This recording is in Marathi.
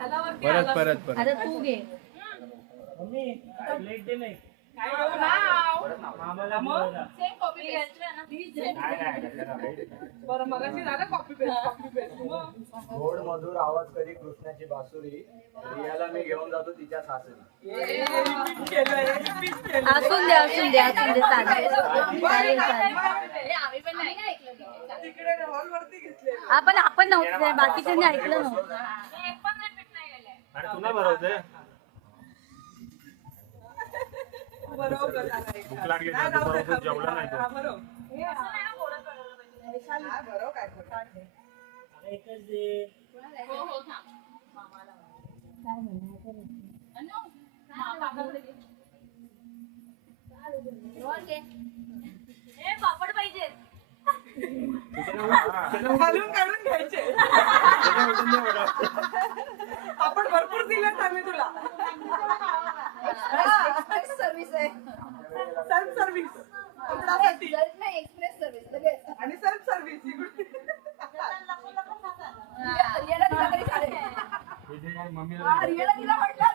परत परत परत आता तू घे. गोड मधुर आवाज करी कृष्णाची बासुरी, रियाला मी घेऊन जातो तिच्या सासरी. असून दे असून दे असून दे चालेल चालेल चालेल. आपण नव्हतं बाकीच्यांनी ऐकलं नव्हतं. तुला बरोबर भूक लागली ना बरोबर जेवला नाही पापड पाहिजे घालून काढून घ्यायचे. आपण भरपूर दिलेत आम्ही तुला. सर्व्हिस आहे. सेल्फ सर्व्हिस एक्सप्रेस सर्व्हिस आणि सेल्फ सर्व्हिस मम्मीला तिला म्हटलं